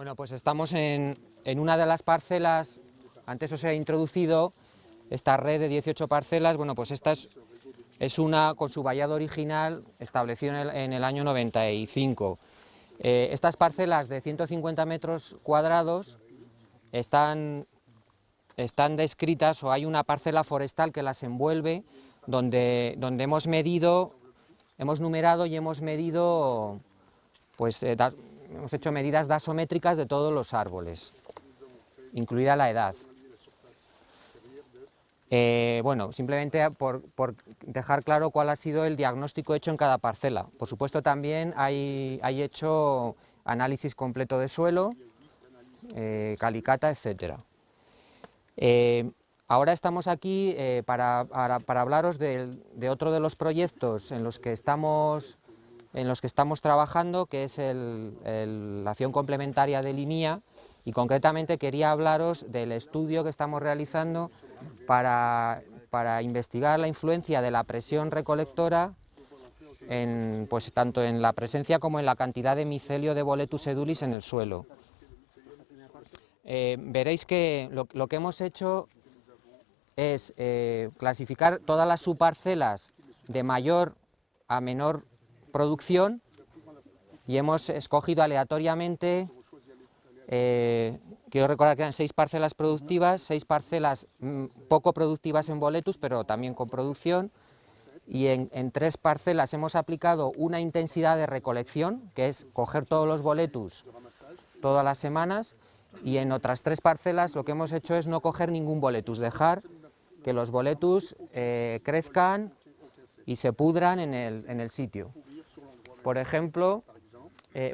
Bueno, pues estamos en una de las parcelas, antes os he introducido esta red de 18 parcelas. Bueno, pues esta es una con su vallado original establecido en el año 95. Estas parcelas de 150 metros cuadrados están descritas, o hay una parcela forestal que las envuelve, donde hemos medido, hemos numerado y hemos medido, pues hemos hecho medidas dasométricas de todos los árboles, incluida la edad. Bueno, simplemente por dejar claro cuál ha sido el diagnóstico hecho en cada parcela. Por supuesto, también hay hecho análisis completo de suelo, calicata, etcétera. Ahora estamos aquí para hablaros de otro de los proyectos en los que estamos trabajando, que es la acción complementaria de Linía, y concretamente quería hablaros del estudio que estamos realizando para investigar la influencia de la presión recolectora pues tanto en la presencia como en la cantidad de micelio de Boletus edulis en el suelo. Veréis que lo que hemos hecho es clasificar todas las subparcelas de mayor a menor producción y hemos escogido aleatoriamente, quiero recordar que eran 6 parcelas productivas, 6 parcelas poco productivas en Boletus, pero también con producción, y en 3 parcelas hemos aplicado una intensidad de recolección, que es coger todos los Boletus todas las semanas, y en otras 3 parcelas lo que hemos hecho es no coger ningún Boletus, dejar que los Boletus crezcan y se pudran en el sitio. Por ejemplo,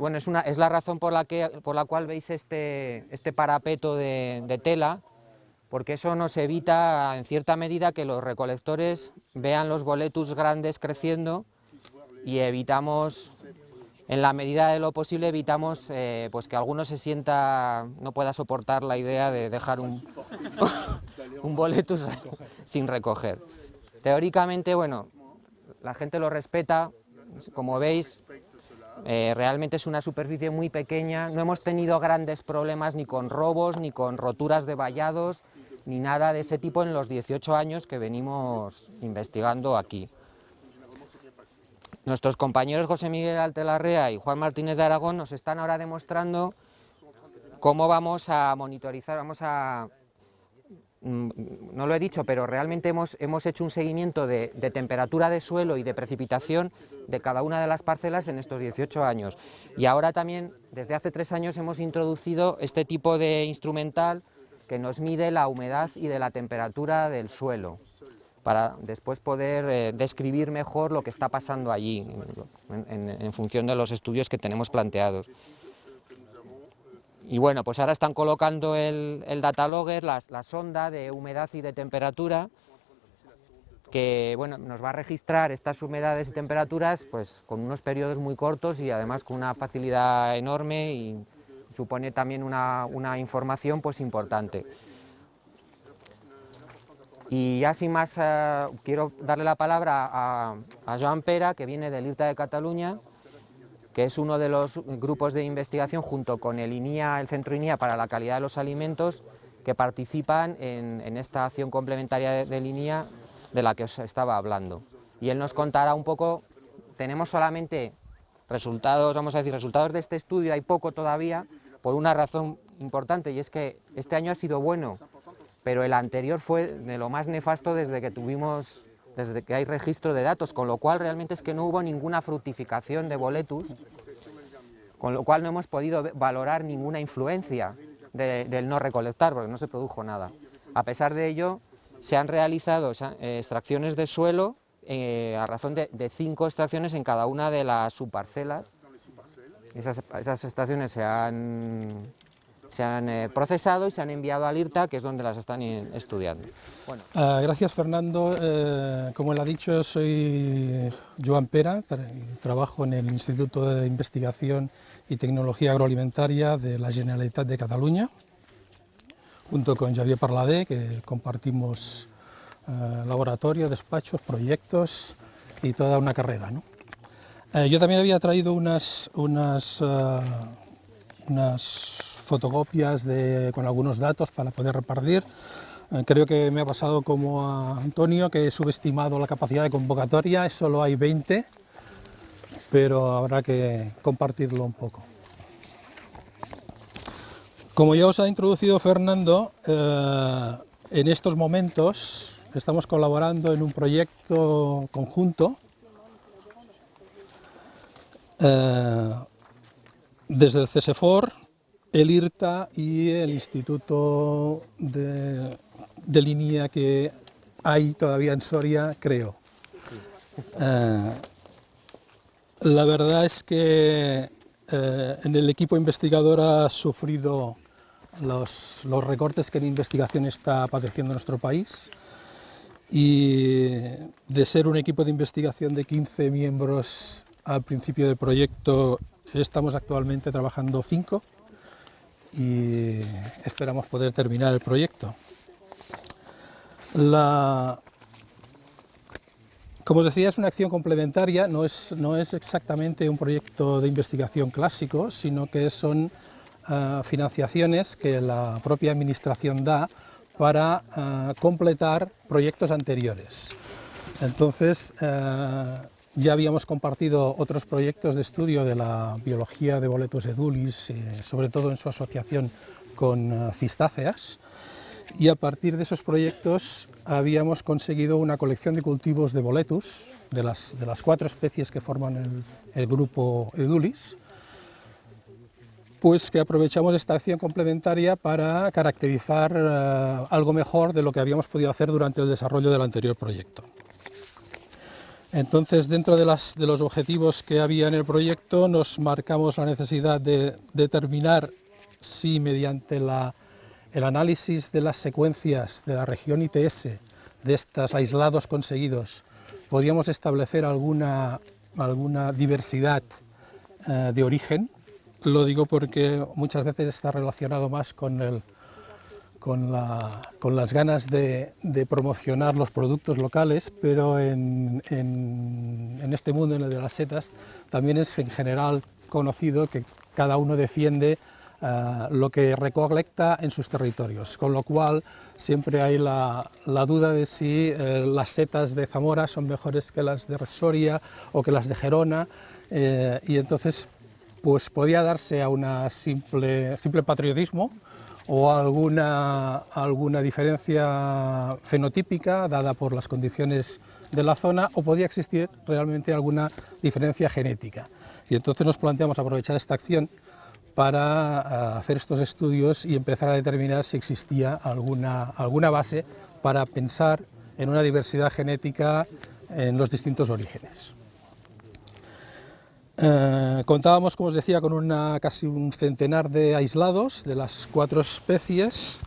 bueno, es la razón por la cual veis este parapeto de tela, porque eso nos evita en cierta medida que los recolectores vean los Boletus grandes creciendo, y evitamos, en la medida de lo posible, evitamos pues que alguno no pueda soportar la idea de dejar un Boletus sin recoger. Teóricamente, bueno, la gente lo respeta, como veis. Realmente es una superficie muy pequeña, no hemos tenido grandes problemas ni con robos, ni con roturas de vallados, ni nada de ese tipo en los 18 años que venimos investigando aquí. Nuestros compañeros José Miguel Altelarrea y Juan Martínez de Aragón nos están ahora demostrando cómo vamos a monitorizar, no lo he dicho, pero realmente hemos hecho un seguimiento de temperatura de suelo y de precipitación de cada una de las parcelas en estos 18 años. Y ahora también, desde hace 3 años, hemos introducido este tipo de instrumental que nos mide la humedad y de la temperatura del suelo, para después poder describir mejor lo que está pasando allí, en función de los estudios que tenemos planteados. Y bueno, pues ahora están colocando el datalogger, la sonda de humedad y de temperatura, que bueno, nos va a registrar estas humedades y temperaturas pues con unos periodos muy cortos y además con una facilidad enorme, y supone también una información pues importante. Y ya sin más, quiero darle la palabra a Joan Pera, que viene del IRTA de Cataluña, que es uno de los grupos de investigación, junto con el INIA, el Centro INIA para la Calidad de los Alimentos, que participan en esta acción complementaria del INIA de la que os estaba hablando. Y él nos contará un poco. Tenemos solamente resultados, vamos a decir, resultados de este estudio, hay poco todavía, por una razón importante, y es que este año ha sido bueno, pero el anterior fue de lo más nefasto desde que hay registro de datos, con lo cual realmente es que no hubo ninguna fructificación de Boletus, con lo cual no hemos podido valorar ninguna influencia del no recolectar, porque no se produjo nada. A pesar de ello, se han realizado extracciones de suelo a razón de 5 extracciones en cada una de las subparcelas. Esas extracciones se han procesado y se han enviado al IRTA, que es donde las están estudiando. Bueno. Gracias, Fernando. Como él ha dicho, soy Joan Pera, trabajo en el Instituto de Investigación y Tecnología Agroalimentaria de la Generalitat de Cataluña, junto con Xavier Parladé, que compartimos laboratorio, despachos, proyectos y toda una carrera, ¿no? Yo también había traído unas fotocopias con algunos datos para poder repartir. Creo que me ha pasado como a Antonio, que he subestimado la capacidad de convocatoria, solo hay 20, pero habrá que compartirlo un poco. Como ya os ha introducido Fernando, en estos momentos estamos colaborando en un proyecto conjunto desde el CSFOR, el IRTA y el Instituto de Línea que hay todavía en Soria, creo. La verdad es que en el equipo investigador ha sufrido los recortes que en investigación está padeciendo nuestro país, y de ser un equipo de investigación de 15 miembros al principio del proyecto, estamos actualmente trabajando 5 y esperamos poder terminar el proyecto. Como os decía, es una acción complementaria, no es exactamente un proyecto de investigación clásico, sino que son financiaciones que la propia administración da para completar proyectos anteriores. Entonces, ya habíamos compartido otros proyectos de estudio de la biología de Boletus edulis, sobre todo en su asociación con cistáceas, y a partir de esos proyectos habíamos conseguido una colección de cultivos de Boletus, de las 4 especies que forman el grupo edulis, pues que aprovechamos esta acción complementaria para caracterizar algo mejor de lo que habíamos podido hacer durante el desarrollo del anterior proyecto. Entonces, dentro de los objetivos que había en el proyecto, nos marcamos la necesidad de determinar si mediante el análisis de las secuencias de la región ITS, de estos aislados conseguidos, podíamos establecer alguna diversidad de origen. Lo digo porque muchas veces está relacionado más con las ganas de promocionar los productos locales, pero en este mundo, en el de las setas, también es en general conocido que cada uno defiende lo que recolecta en sus territorios, con lo cual siempre hay la duda de si las setas de Zamora son mejores que las de Soria o que las de Gerona, y entonces pues podía darse a una simple patriotismo o alguna diferencia fenotípica dada por las condiciones de la zona, o podía existir realmente alguna diferencia genética. Y entonces nos planteamos aprovechar esta acción para hacer estos estudios y empezar a determinar si existía alguna base para pensar en una diversidad genética en los distintos orígenes. Contábamos, como os decía, con casi un centenar de aislados de las 4 especies,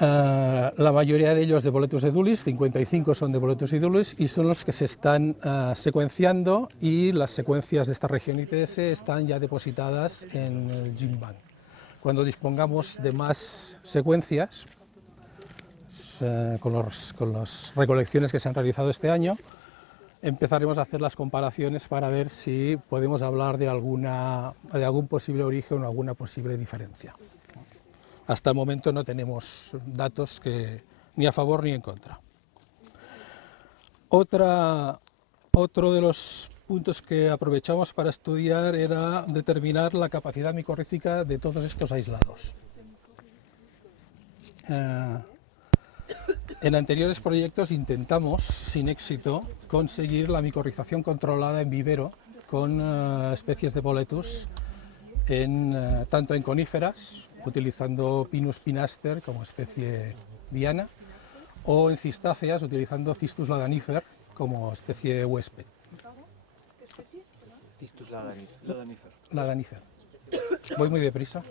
la mayoría de ellos de Boletus edulis, 55 son de Boletus edulis, y son los que se están secuenciando, y las secuencias de esta región ITS están ya depositadas en el GenBank. Cuando dispongamos de más secuencias, con las recolecciones que se han realizado este año, empezaremos a hacer las comparaciones para ver si podemos hablar de algún posible origen o alguna posible diferencia. Hasta el momento no tenemos datos ni a favor ni en contra. Otro de los puntos que aprovechamos para estudiar era determinar la capacidad micorrística de todos estos aislados. En anteriores proyectos intentamos, sin éxito, conseguir la micorrización controlada en vivero con especies de Boletus, tanto en coníferas, utilizando Pinus pinaster como especie diana, o en cistáceas, utilizando Cistus ladanifer como especie huésped. Cistus ladanifer. Ladanifer. Voy muy deprisa.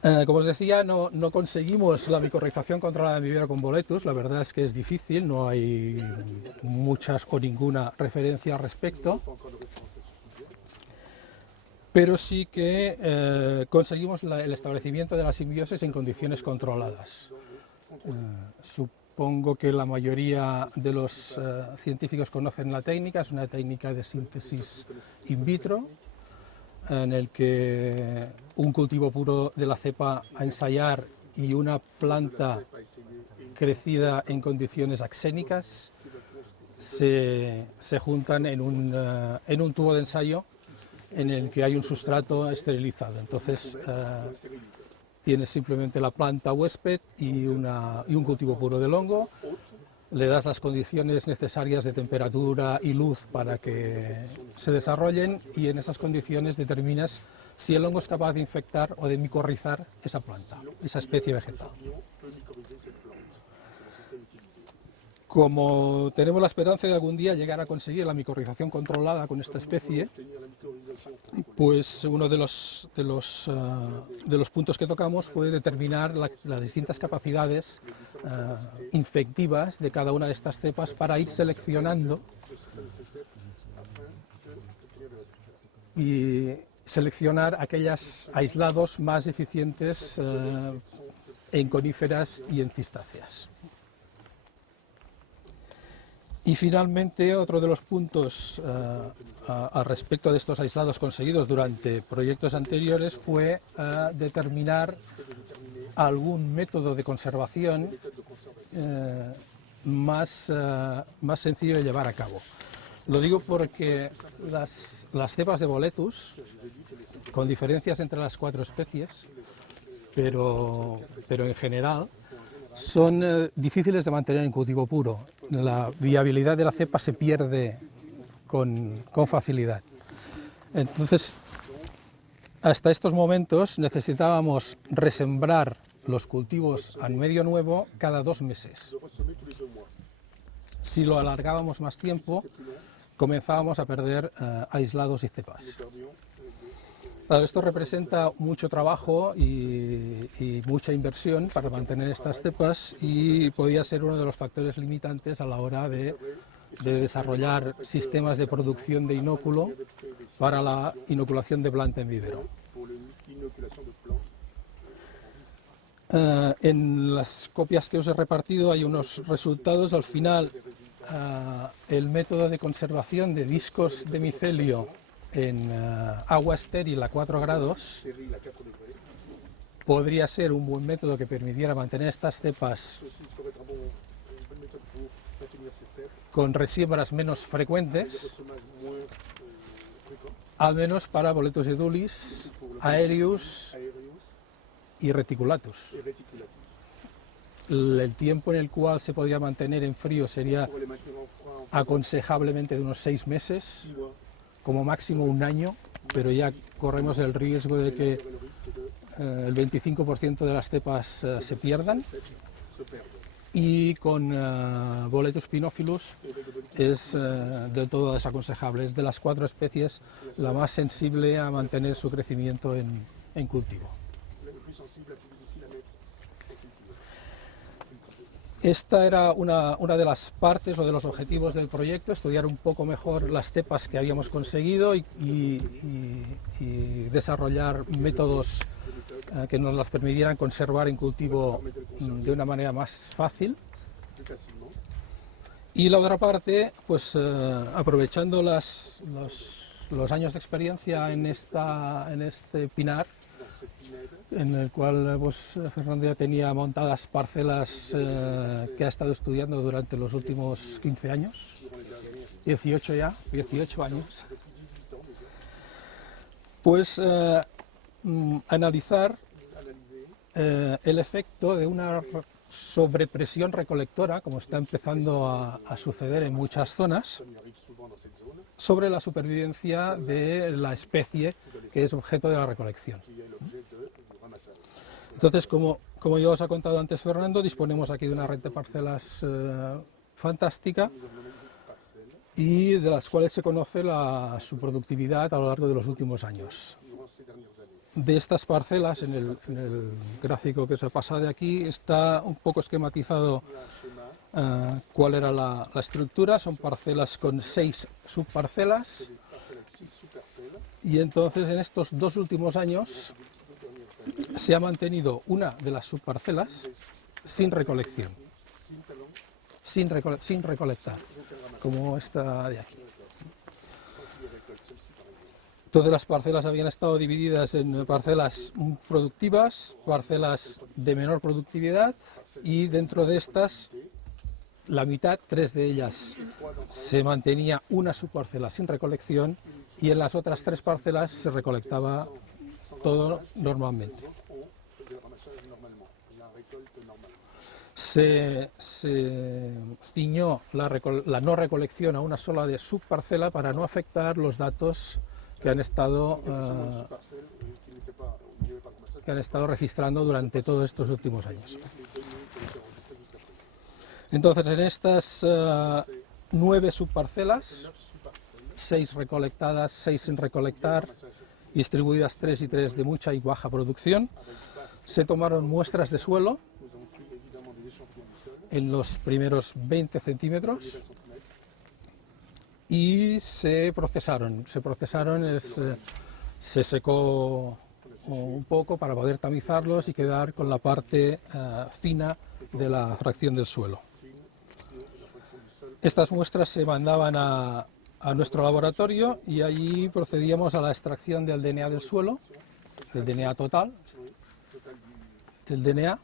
Como os decía, no conseguimos la micorrización controlada en vivero con Boletus. La verdad es que es difícil, no hay muchas o ninguna referencia al respecto, pero sí que conseguimos el establecimiento de la simbiosis en condiciones controladas. supongo que la mayoría de los científicos conocen la técnica. Es una técnica de síntesis in vitro, en el que un cultivo puro de la cepa a ensayar y una planta crecida en condiciones axénicas se juntan en un tubo de ensayo en el que hay un sustrato esterilizado. Entonces tienes simplemente la planta huésped y un cultivo puro del hongo, le das las condiciones necesarias de temperatura y luz para que se desarrollen, y en esas condiciones determinas si el hongo es capaz de infectar o de micorrizar esa planta, esa especie vegetal. Como tenemos la esperanza de algún día llegar a conseguir la micorrización controlada con esta especie, pues uno de los puntos que tocamos fue determinar las distintas capacidades infectivas de cada una de estas cepas para ir seleccionando y seleccionar aquellos aislados más eficientes en coníferas y en cistáceas. Y finalmente, otro de los puntos al respecto de estos aislados conseguidos durante proyectos anteriores fue determinar algún método de conservación más sencillo de llevar a cabo. Lo digo porque las cepas de Boletus, con diferencias entre las 4 especies, pero en general, son difíciles de mantener en cultivo puro. La viabilidad de la cepa se pierde con facilidad. Entonces, hasta estos momentos necesitábamos resembrar los cultivos al medio nuevo cada 2 meses. Si lo alargábamos más tiempo, comenzábamos a perder aislados y cepas. Claro, esto representa mucho trabajo y mucha inversión para mantener estas cepas, y podía ser uno de los factores limitantes a la hora de desarrollar sistemas de producción de inóculo para la inoculación de planta en vivero. En las copias que os he repartido hay unos resultados. Al final, el método de conservación de discos de micelio en agua estéril a 4 grados podría ser un buen método que permitiera mantener estas cepas con resiembras menos frecuentes, al menos para Boletus edulis, Aerius y Reticulatus. El tiempo en el cual se podría mantener en frío sería aconsejablemente de unos 6 meses, como máximo 1 año, pero ya corremos el riesgo de que el 25% de las cepas se pierdan. Y con Boletus pinophilus es del todo desaconsejable. Es de las 4 especies la más sensible a mantener su crecimiento en cultivo. Esta era una de las partes o de los objetivos del proyecto: estudiar un poco mejor las cepas que habíamos conseguido y desarrollar métodos que nos las permitieran conservar en cultivo de una manera más fácil. Y la otra parte, pues aprovechando los años de experiencia en este pinar, en el cual pues, Fernando ya tenía montadas parcelas que ha estado estudiando durante los últimos 15 años, 18 años, pues analizar el efecto de una sobrepresión recolectora, como está empezando a suceder en muchas zonas, sobre la supervivencia de la especie que es objeto de la recolección. Entonces, como ya os ha contado antes Fernando, disponemos aquí de una red de parcelas fantástica, y de las cuales se conoce su productividad a lo largo de los últimos años. De estas parcelas, en el gráfico que os he pasado de aquí, está un poco esquematizado cuál era la estructura. Son parcelas con 6 subparcelas, y entonces en estos 2 últimos años se ha mantenido una de las subparcelas sin recolección. sin recolectar, como esta de aquí. Todas las parcelas habían estado divididas en parcelas productivas, parcelas de menor productividad, y dentro de estas, la mitad, 3 de ellas, se mantenía una subparcela sin recolección, y en las otras 3 parcelas se recolectaba todo normalmente. Se ciñó la no recolección a una sola de subparcela para no afectar los datos que han estado registrando durante todos estos últimos años. Entonces, en estas 9 subparcelas, 6 recolectadas, 6 sin recolectar, distribuidas 3 y 3 de mucha y baja producción, se tomaron muestras de suelo en los primeros 20 centímetros y se procesaron. Se secó un poco para poder tamizarlos y quedar con la parte fina de la fracción del suelo. Estas muestras se mandaban a nuestro laboratorio y allí procedíamos a la extracción del DNA del suelo, del DNA total, del DNA.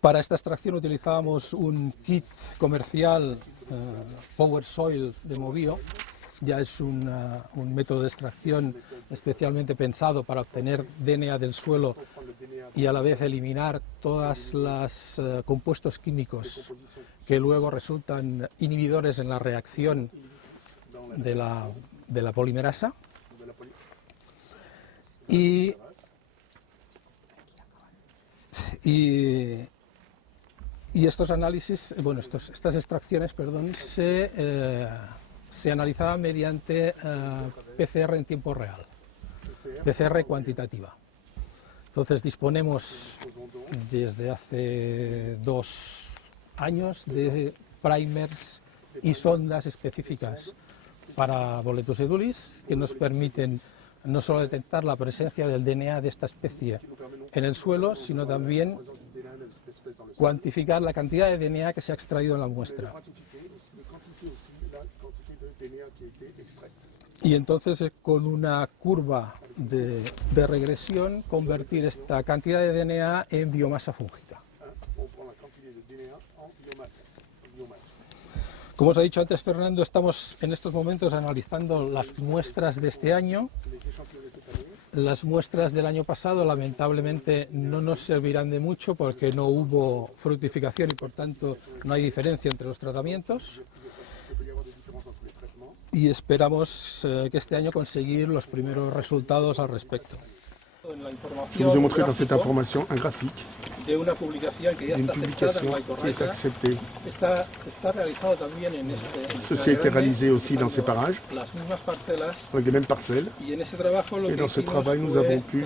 Para esta extracción utilizábamos un kit comercial Power Soil de Movio. Ya es un método de extracción especialmente pensado para obtener DNA del suelo y a la vez eliminar todos los compuestos químicos que luego resultan inhibidores en la reacción de la polimerasa. Y estos análisis, bueno, estas extracciones, perdón, se analizaban mediante PCR en tiempo real, PCR cuantitativa. Entonces disponemos desde hace 2 años de primers y sondas específicas para Boletus edulis que nos permiten no solo detectar la presencia del DNA de esta especie en el suelo, sino también cuantificar la cantidad de DNA que se ha extraído en la muestra. Y entonces, con una curva de regresión, convertir esta cantidad de DNA en biomasa fúngica. Como os ha dicho antes Fernando, estamos en estos momentos analizando las muestras de este año. Las muestras del año pasado lamentablemente no nos servirán de mucho porque no hubo fructificación y por tanto no hay diferencia entre los tratamientos. Y esperamos que este año conseguir los primeros resultados al respecto. Je vous ai montré dans cette information un graphique de una publicación que ya está aceptada en qui est acceptée. Está realizado también en Ceci a été réalisé aussi dans ces parages, las mismas parcelas, avec les mêmes parcelles. y en ese trabajo lo Et que dans ce hicimos travail, nous fue avons pu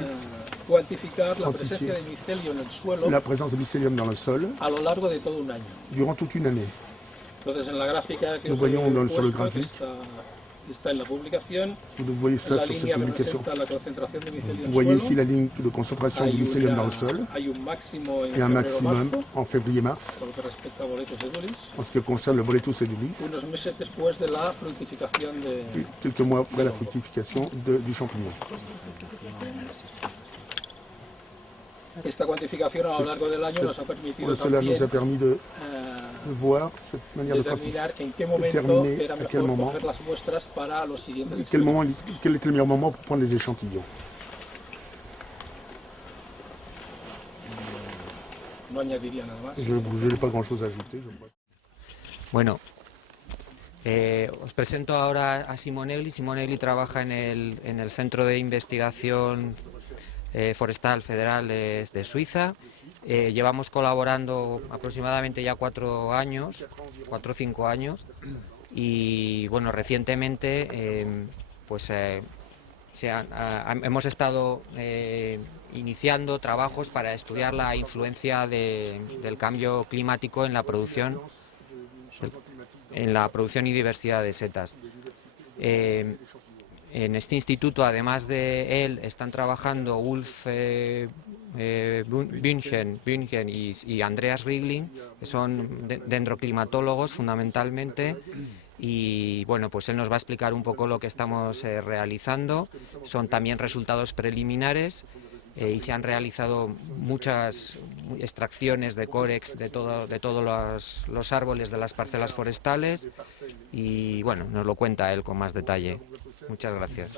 cuantificar la quantifier presencia de micelio en el suelo la présence de mycélium dans le sol a lo largo de todo un año. durant toute une année. Entonces, en la gráfica que Nous os he voyons sur le puesto, graphique, que está en la publicación, vous voyez ça la sur cette línea publication. representa la concentración de micelio en Vous el voyez suelo. ici la ligne de concentration du mycélium dans le sol Hay un máximo en et un maximum febrero-marzo, en février-mars por lo que respecta a Boletus edulis, en ce qui concerne le Boletus edulis, unos meses después de la fructificación de... quelques mois après la fructification du champignon. Esta cuantificación a lo largo del año nos ha permitido Cela nous a también permis de voir cette manière de determinar en qué momento déterminer era à quel mejor moment, coger las muestras para los siguientes quel estudios. était le meilleur moment pour prendre les échantillons. No añadiría nada más. Je n'ai pas grand-chose à ajouter. Je crois. Bueno, os presento ahora a Simonelli. Simonelli trabaja en el Centro de Investigación Forestal Federal de Suiza. Llevamos colaborando aproximadamente ya 4 o 5 años, y bueno, recientemente hemos estado iniciando trabajos para estudiar la influencia del cambio climático en la producción y diversidad de setas. En este instituto, además de él, están trabajando Ulf Bühnchen y Andreas Riegling, que son dendroclimatólogos fundamentalmente, y bueno, pues él nos va a explicar un poco lo que estamos realizando. Son también resultados preliminares y se han realizado muchas extracciones de córex de todos los árboles de las parcelas forestales y bueno, nos lo cuenta él con más detalle. Muchas gracias.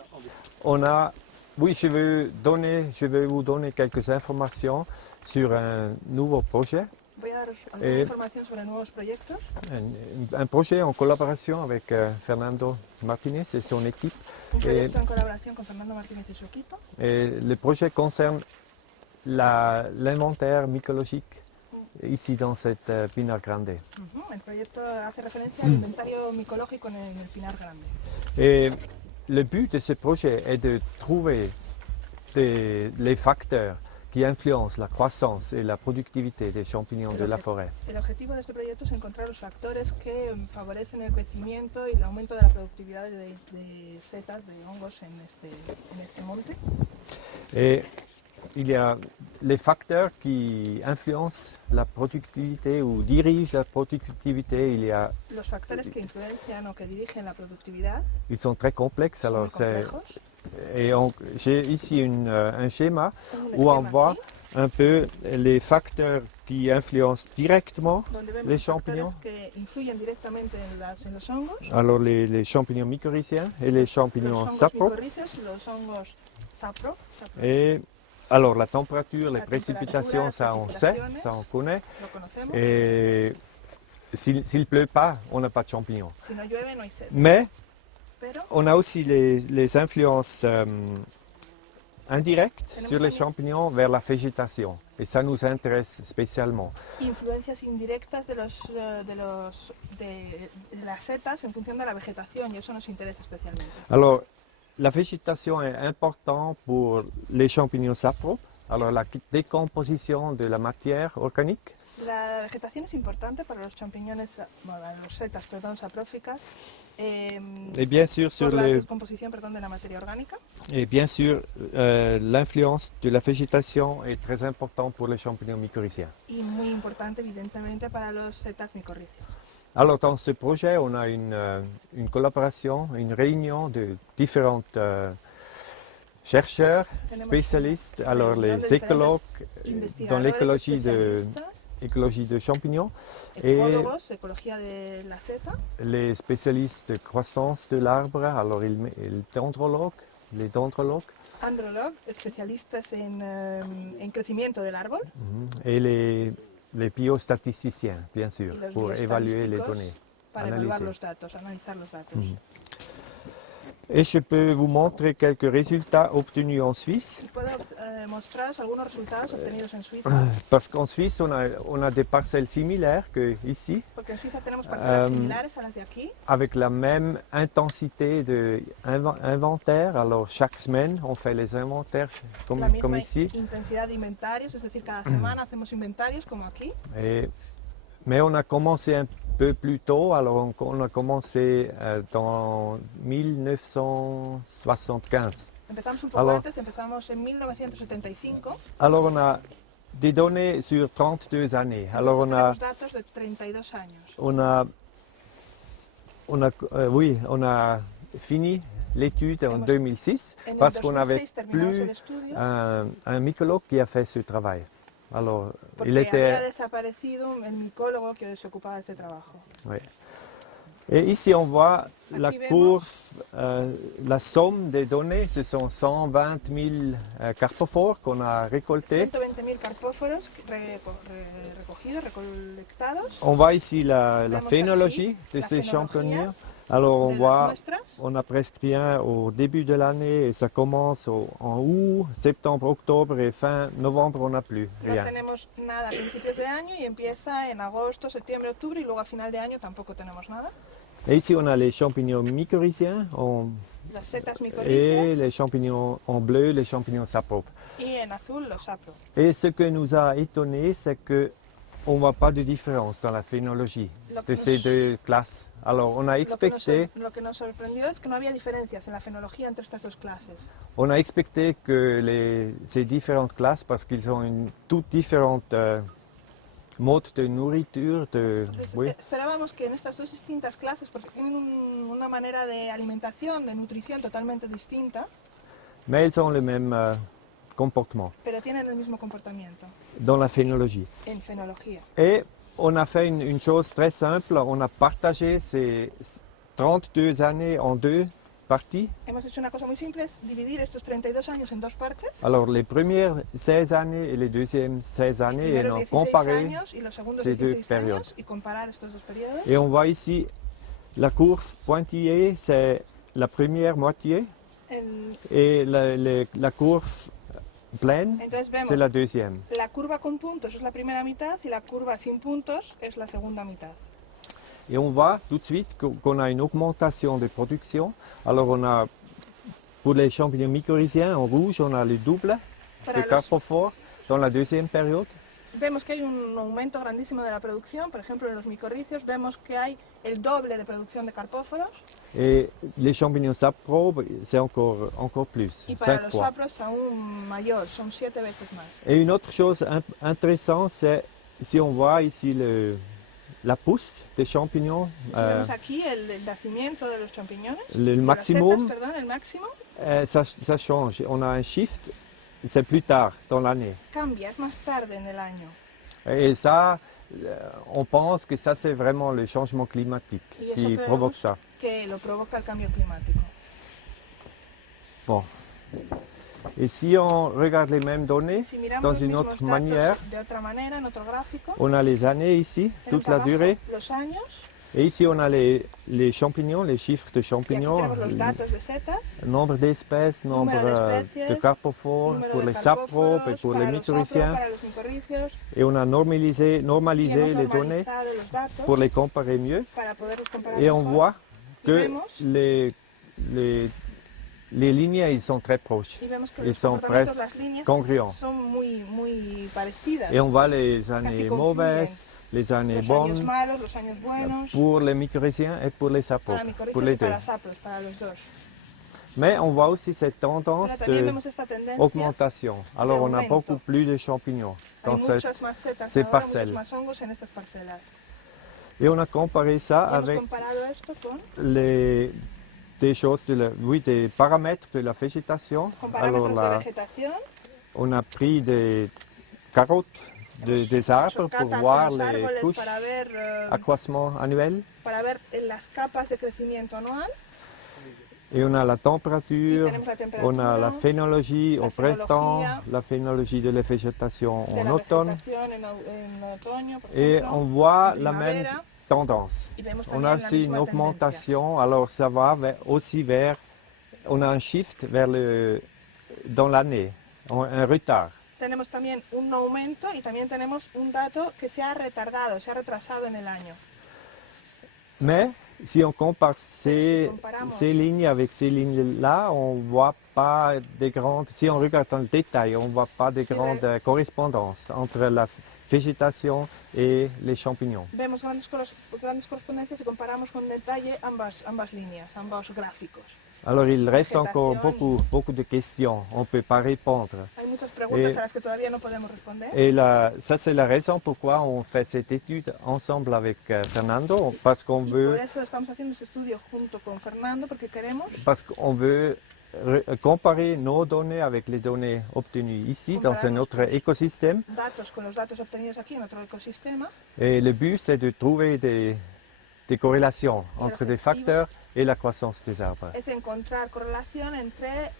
Oui, je vais vous donner quelques informations sur un nouveau projet. Voy a daros alguna información sobre nuevos proyectos. Un projet en collaboration avec Fernando Martinez et son équipe. Un proyecto en colaboración con Fernando Martínez y su equipo. Le projet concerne l'inventaire mycologique ici dans cette Pinar Grande. El proyecto hace referencia al inventario micológico en el Pinar Grande. Et le but de ce projet est de trouver les facteurs qui influencent la croissance et la productivité des champignons de la forêt. El objetivo de este proyecto es encontrar los factores que favorecen el crecimiento y el aumento de la productividad de setas, de hongos en este monte. Et il y a les facteurs qui influencent la productivité ou dirigent la productivité. Il y a Los factores que influencian o que dirigen la productividad ils sont très complexes. son muy Alors complejos. j'ai ici un schéma où on voit un peu les facteurs qui influencent directement Donde vemos les factores champignons. que influyen directamente en los hongos. Alors les champignons mycorhiziens et les champignons Los hongos sapro. micorrizos, los hongos sapro. Et alors la température, les La précipitations, temperatura, ça on las sait, precipitaciones, ça on connaît. Lo conocemos. Et s'il pleut pas, on n'a pas de champignons. Si no llueve, no hay sed. Mais Pero on a aussi les influences indirectes Tenemos sur les también champignons vers la végétation. Et ça nous intéresse spécialement. influencias indirectas de las setas en función de la vegetación y eso nos interesa especialmente. Alors, la végétation est importante pour les champignons sapro. Alors, la décomposition de la matière organique. La vegetación es importante para los champiñones, bueno, para los setas, perdón, sapróficas, Et bien sûr, por la descomposición, perdón, de la materia orgánica. Et bien sûr, l'influence de la végétation est très importante pour les champignons mycorhiziens. Y muy importante, evidentemente, para los setas micorrizos. Alors, dans ce projet, on a une collaboration, une réunion de différents chercheurs, spécialistes, alors les écologues dans l'écologie de champignons et Ecólogos, ecología de la seta, les spécialistes de croissance de l'arbre, alors les dendrologues andrólogos, especialistas en crecimiento del árbol, et les biostatisticiens, bien sûr, y los pour évaluer les bioestadísticos données. para analyser. evaluar los datos, analizar los datos. Et je peux vous montrer quelques résultats obtenus en Suisse. Y puedo mostraros algunos resultados obtenidos en Suiza, Parce qu'en Suisse, on a des parcelles similaires que ici, porque en Suiza tenemos parcelas similares a las de aquí, avec la même intensité d'inventaire. Alors chaque semaine, on fait les inventaires la comme misma ici. intensidad de inventarios, es decir, cada semana hacemos inventarios como aquí, Mais on a commencé un peu plus tôt, alors on a commencé dans 1975. empezamos un poco Alors- antes, empezamos en 1975, Alors on a des données sur 32 années. Alors on a, tenemos datos de 32 años. on a fini l'étude en Hemos- 2006 En el parce qu'on n'avait 2006 terminamos plus el estudio, un mycologue qui a fait ce travail. Alors porque il había était... desaparecido el micólogo que se ocupaba de este trabajo. Oui. Et ici on voit la Aquí vemos- courbe, la somme des données, ce sont 120 000 carpophores qu'on a récoltés. 120.000 carpóforos recogidos, recolectados. On voit ici la Vemos phénologie aquí de la ces fenología champignos. Alors on de las voit, muestras. on a presque rien au début de l'année et ça commence en août, septembre, octobre et fin novembre on n'a plus No rien. tenemos nada a principios de año y empieza en agosto, septiembre, octubre y luego a final de año tampoco tenemos nada. Et ici on a les champignons mycorhiziens Las setas et micorrizas les champignons en bleu, les champignons sapropes. y en azul los sapros. Et ce que nous a étonné, c'est que on ne voit pas de différence dans la phénologie Lo de que ces nos- deux classes. Alors, on a Lo que nos sorprendió es que no había diferencias en la fenología entre estas dos clases. expecté que ces différentes classes, parce qu'ils ont une toute différente mode de nourriture, Entonces, oui, esperábamos que en estas dos distintas clases, porque tienen una manera de alimentación, de nutrición totalmente distinta, mais elles ont le même comportement pero tienen el mismo comportamiento dans la phénologie. en fenología. Et on a fait une chose très simple, on a partagé ces 32 années en deux parties. Hemos hecho una cosa muy simple, es dividir estos 32 años en dos partes. Alors les premières 16 années et les deuxièmes 16 années, et Primeros on a 16 comparé años y los segundos ces deux 16 périodes. años y comparar estos dos periodos. Et on voit ici la courbe pointillée, c'est la première moitié, En- et la courbe pleine, entonces vemos c'est la deuxième. la curva con puntos es la primera mitad y la curva sin puntos es la segunda mitad. Et on voit tout de suite qu'on a une augmentation de production. Alors on a, pour les champignons mycorhiziens, en rouge, on a le double Para de los- carpophore dans la deuxième période. Vemos que hay un aumento grandísimo de la producción, por ejemplo en los micorricios vemos que hay el doble de producción de carpóforos Et les champignons saprobes, c'est encore plus, y para 5 los fois. sapros aún mayor, son 7 veces más. Et une autre chose intéressante, c'est si on voit ici la pousse des champignons, Si vemos aquí el nacimiento de los champiñones, le de las maximum, setas, perdón, el máximo ça change. On a un shift, c'est plus tard dans l'année. cambia, es más tarde en el año. Et ça, on pense que ça c'est vraiment le changement climatique Y eso qui creemos provoque ça. que lo provoca el cambio climático. Bon. Et si on regarde les mêmes données, Si miramos dans los une mismos autre datos manière, de otra manera, en otro gráfico, on a les années ici, toute tenemos la abajo durée. los años Et ici on a les champignons, les chiffres de y aquí champignons, tenemos los datos de setas, nombre d'espèces, nombre Número de especies, de carpophores número pour de les sapropes et carpóforos, pour les para los sapros, mycorhiziens. para los micorricios, Et on a normalisé y hemos les données normalizado los datos pour les comparer mieux. para poderlos comparar Et on mejor. voit Y que vemos, les lignes ils sont très proches. y vemos que Ils los sont comportamientos, presque las líneas congruents. son muy parecidas. Et on voit les années confluyen. mauvaises, les années Los años bonnes malos, los años buenos, pour les mycorhiziens et pour les sapropes, para micorricios pour les y deux. para sapros, para los dos. Mais on voit aussi cette Pero tendance también vemos esta tendencia. d'augmentation. Alors on a aumento. beaucoup plus de champignons Hay dans muchas más setas ces ahora, muchos parcelles. más hongos en estas parcelas. Et on a comparé ça Y hemos avec comparado esto con, des choses, des paramètres de la végétation. Alors parámetros de là, vegetación, on a pris des carottes des arbres pour catas voir en los les árboles couches accroissement annuel. para ver las capas de crecimiento anual. Et on a la température, Y tenemos la temperatura, on a la phénologie la au printemps, phénología, la phénologie de la végétation de en la automne. vegetación en otoño, por Et ejemplo, on voit en la même primavera, tendance. y vemos On también a la aussi une misma tendencia. augmentation, alors ça va aussi vers, on a un shift vers dans l'année, un retard. Tenemos también un aumento y también tenemos un dato que se ha retardado, se ha retrasado en el año. Mais si on compare si comparamos ces lignes avec ces lignes-là, on ne voit pas de grandes, si on regarde dans le détail, on ne voit pas de Si grandes correspondances entre la végétation et les champignons. Vemos grandes correspondencias si comparamos con detalle ambas líneas, ambos gráficos. Alors il reste encore Végétation beaucoup de questions, on ne peut pas répondre. Hay muchas preguntas Et- a las que todavía no podemos responder. Et ça c'est la raison pourquoi on fait cette étude ensemble avec Fernando, parce qu'on Y por veut, eso estamos haciendo este estudio junto con Fernando, porque queremos comparer nos données avec les données obtenues ici dans un Comparamos. autre écosystème. datos con los datos obtenidos aquí en otro ecosistema. Et le but c'est de trouver des corrélations entre des facteurs et la croissance des arbres. Es encontrar correlación entre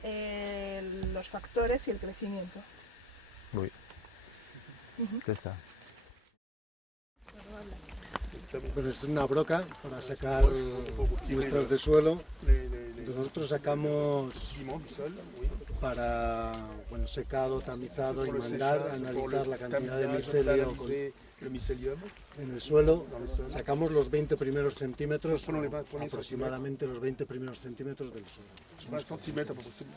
los factores y el crecimiento. Oui, Ujú. c'est ça. Pues esto es una broca para sacar muestras de suelo. Entonces, nosotros sacamos Ciment du sol, oui. para secado, tamizado y Pour le mandar a séchage, pour analizar le la cantidad de tamisage, micelio analyser le mycélium. en el suelo. Dans le sol. Sacamos los 20 primeros centímetros, Selon les 20 premiers aproximadamente los 20 primeros centímetros del suelo. 20 cm,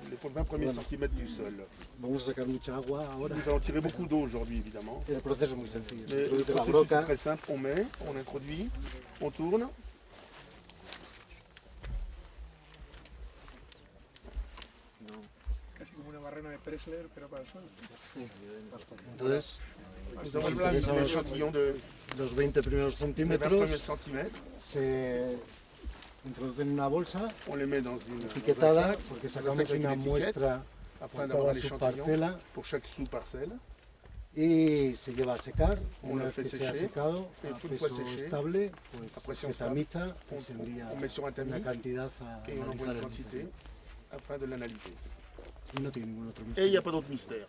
les 20 premiers centimètres du sol. Vamos a sacar mucha agua ahora. Nous allons tirer beaucoup d'eau aujourd'hui, évidemment. El proceso es muy sencillo. Se Mais le introduce la processus broca, est très simple. On met, on introduit, on tourne. Casi como una barrena de Pressler, pero para el suelo. entonces Nous avons un échantillon de los 20 primeros les 20 centímetros premiers centimètres. se introducen en una bolsa On les met dans une etiquetada, sac, porque dans un sacamos sac avec una une étiquette, muestra afin por d'avoir cada un échantillon subparcela pour chaque sous-parcelle. y se lleva a secar. On Una le vez fait que se ha sécher, secado et a une peso fois séché, estable, à pues pression se stable, tamiza y on- se envía on met sur un tamis, una cantidad a Et on envoie analizar une el quantité micelio. afin de l'analyser. Y no tiene ningún otro Et il n'y misterio. a pas d'autre mystère.